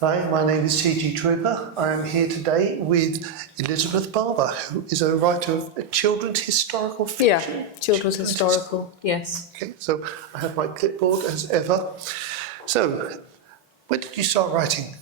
Hi, my name is T.G. Trooper. I am here today with Elizabeth Barber, who is a writer of children's historical fiction. Yeah, children's historical, yes. Okay, so I have my clipboard as ever. So, when did you start writing?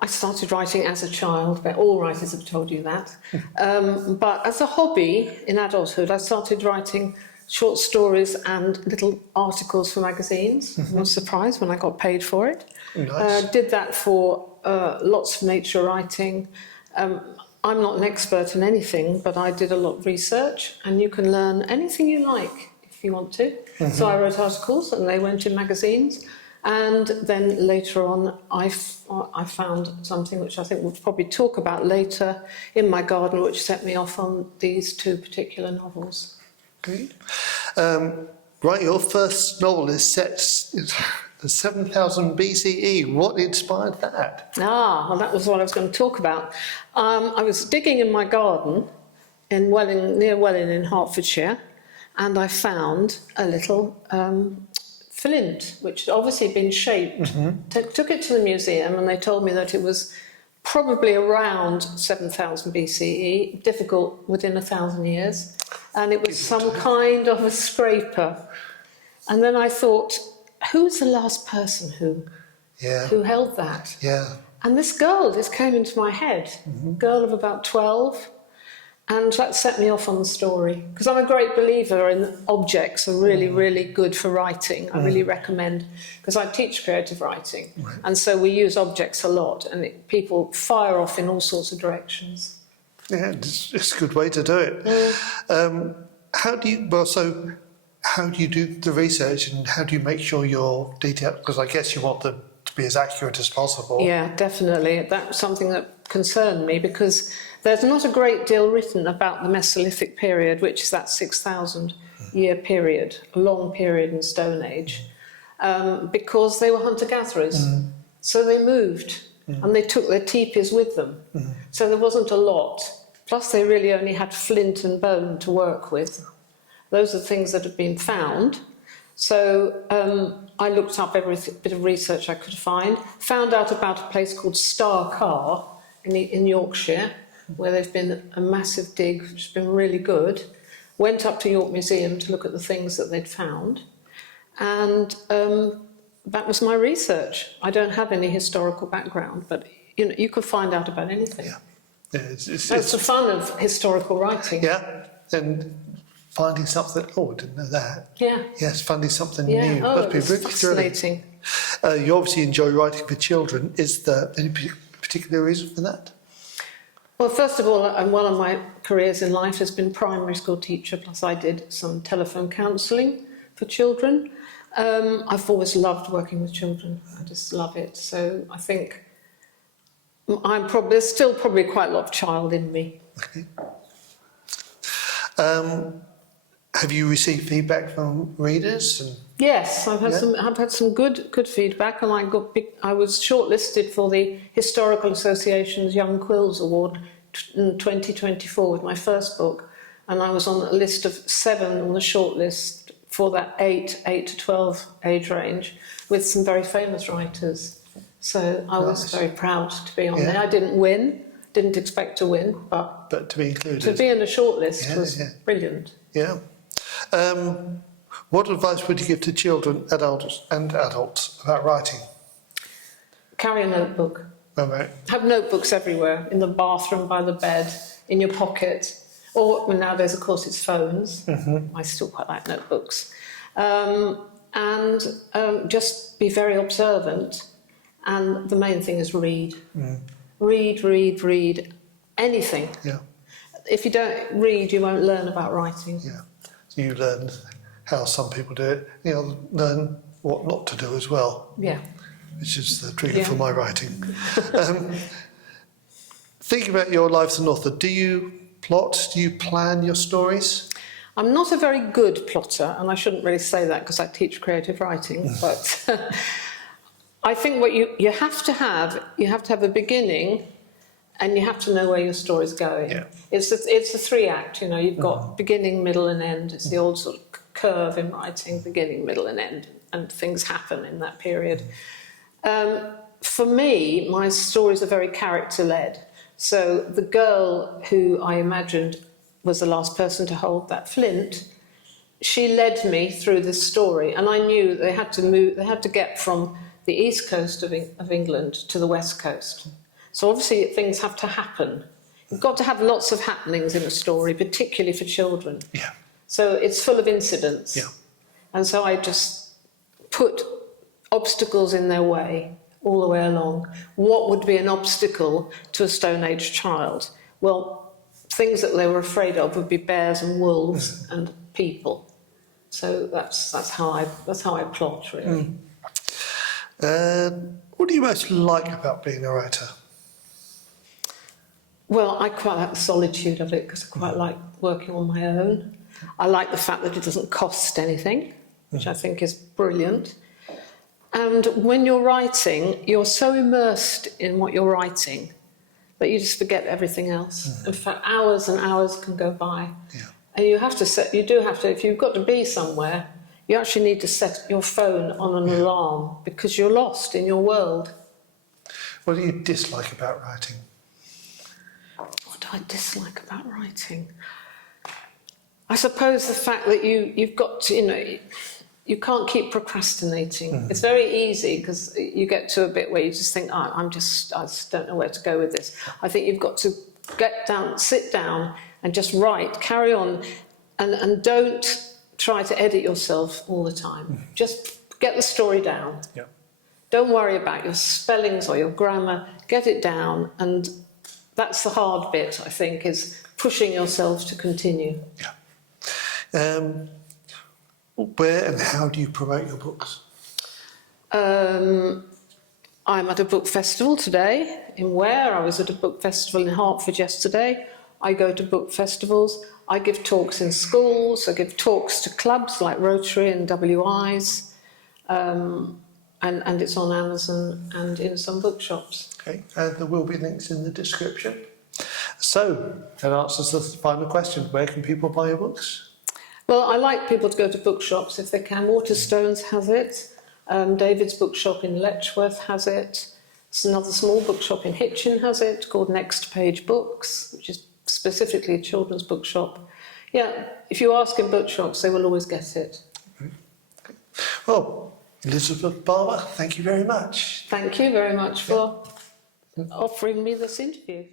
I started writing as a child, but all writers have told you that. But as a hobby in adulthood, I started writing short stories and little articles for magazines. I was surprised when I got paid for it. Nice. Did that for lots of nature writing. I'm not an expert in anything, but I did a lot of research, and you can learn anything you like if you want to. So I wrote articles and they went in magazines. And then later on, I found something which I think we'll probably talk about later in my garden, which set me off on these two particular novels. Okay. Right, your first novel is set 7,000 BCE. What inspired that? Well, that was what I was going to talk about. I was digging in my garden in Welling, near Welling in Hertfordshire, and I found a little flint, which had obviously been shaped. Took it to the museum, and they told me that it was probably around 7,000 BCE, difficult within 1,000 years, and it was some kind of a scraper. And then I thought, who's the last person who held that? Yeah. And this came into my head, girl of about 12, and that set me off on the story. Because I'm a great believer in objects are really, really good for writing. I really recommend, because I teach creative writing, and so we use objects a lot, and people fire off in all sorts of directions. Yeah, it's a good way to do it. How do you do the research, and how do you make sure you're detailed? Because I guess you want them to be as accurate as possible. Yeah, definitely. That's something that concerned me, because there's not a great deal written about the Mesolithic period, which is that 6,000 year period, a long period in Stone Age, because they were hunter-gatherers. So they moved, and they took their teepees with them. So there wasn't a lot. Plus they really only had flint and bone to work with. Those are things that have been found. So I looked up every bit of research I could find, found out about a place called Star Car in Yorkshire, where there's been a massive dig, which has been really good. Went up to York Museum to look at the things that they'd found. And that was my research. I don't have any historical background, but you could find out about anything. Yeah, That's the fun of historical writing. Yeah, and finding something, I didn't know that. Yeah. Yes, finding something Yeah, new. Must be it's really fascinating. thrilling. You obviously enjoy writing for children. Is there any particular reason for that? Well, first of all, one of my careers in life has been primary school teacher, plus I did some telephone counselling for children. I've always loved working with children. I just love it. So I think there's still probably quite a lot of child in me. Okay. Have you received feedback from readers? Yes, I've had some good feedback, and I was shortlisted for the Historical Association's Young Quills Award in 2024 with my first book, and I was on a list of 7 on the shortlist for that 8 to 12 age range with some very famous writers. So I was very proud to be on there. I didn't win, didn't expect to win, but to be included. To be in the shortlist was brilliant. Yeah. What advice would you give to children, adults about writing? Carry a notebook. Right. Have notebooks everywhere, in the bathroom, by the bed, in your pocket, or nowadays, of course, it's phones. I still quite like notebooks. And just be very observant. And the main thing is read. Read anything. Yeah. If you don't read, you won't learn about writing. Yeah. So you learn how some people do it. Learn what not to do as well. Yeah. Which is the trigger for my writing. Thinking about your life as an author, do you plot? Do you plan your stories? I'm not a very good plotter, and I shouldn't really say that because I teach creative writing, but I think what you have to have a beginning, and you have to know where your story's going. Yeah. It's a 3-act, you've got beginning, middle and end. It's the old sort of curve in writing, beginning, middle and end, and things happen in that period. for me, my stories are very character-led. So the girl who I imagined was the last person to hold that flint, she led me through this story, and I knew they had to move. They had to get from the east coast of England to the west coast. So obviously things have to happen. You've got to have lots of happenings in a story, particularly for children. Yeah. So it's full of incidents. Yeah. And so I just put obstacles in their way all the way along. What would be an obstacle to a Stone Age child? Well, things that they were afraid of would be bears and wolves and people. So that's how I plot, really. What do you most like about being a writer? Well, I quite like the solitude of it because I quite like working on my own. I like the fact that it doesn't cost anything, which I think is brilliant. And when you're writing, you're so immersed in what you're writing that you just forget everything else. In fact, hours and hours can go by. Yeah. And you do have to, if you've got to be somewhere, you actually need to set your phone on an alarm because you're lost in your world. What do you dislike about writing? What do I dislike about writing? I suppose the fact that you've got to, you can't keep procrastinating. It's very easy because you get to a bit where you just think, I just don't know where to go with this. I think you've got to sit down and just write, carry on, and don't try to edit yourself all the time. Just get the story down. Yeah. Don't Don't worry about your spellings or your grammar. Get it down, and that's the hard bit, I think, is pushing yourself to continue. Yeah. Where and how do you promote your books? I'm at a book festival today in Ware. I was at a book festival in Hertford yesterday. I go to book festivals. I give talks in schools. I give talks to clubs like Rotary and WIs. And it's on Amazon and in some bookshops. Okay, and there will be links in the description. So, that answers the final question. Where can people buy your books? Well, I like people to go to bookshops if they can. Waterstones has it. David's bookshop in Letchworth has it. There's another small bookshop in Hitchin has it, called Next Page Books, which is specifically a children's bookshop. Yeah, if you ask in bookshops, they will always get it. Okay. Well, Elizabeth Barber, thank you very much. Thank you very much for offering me this interview.